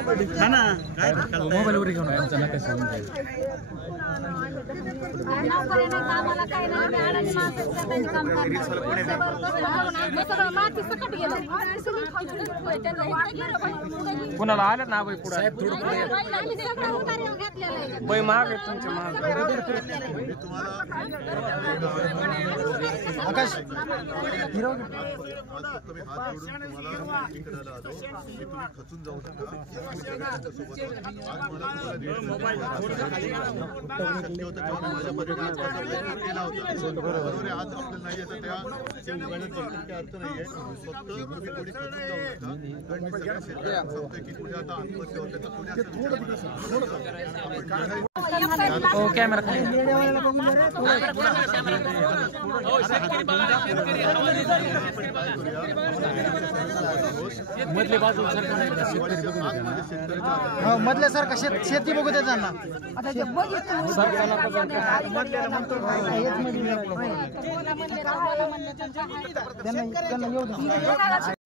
हा ना काय मोबाईल वर घेऊन आमचा नका सांगून जाईल आम्हाला काय नाही अडाणी माणसं त्यांनी काम कुणाला आलं ना बाई पुढे बाई महाग आहे तुमच्या महाग आकाश हिरो तुम्ही हात जोडून तुम्हाला इकडे आलो की तुम्ही खचून जाऊ नका बरोबर आज आपल्याला नाही येतं त्या उघडण्यात काय अर्थ नाहीये फक्त तुम्ही थोडी खचून जाऊ नका आणि सगळ्या शेतकऱ्यांना सांगतोय की पुढे आता आत्महत्या होते तर ओ कॅमेरा खाली मधले बाजू मधल्या सारखा शेती बघू देत ना त्यांना येऊ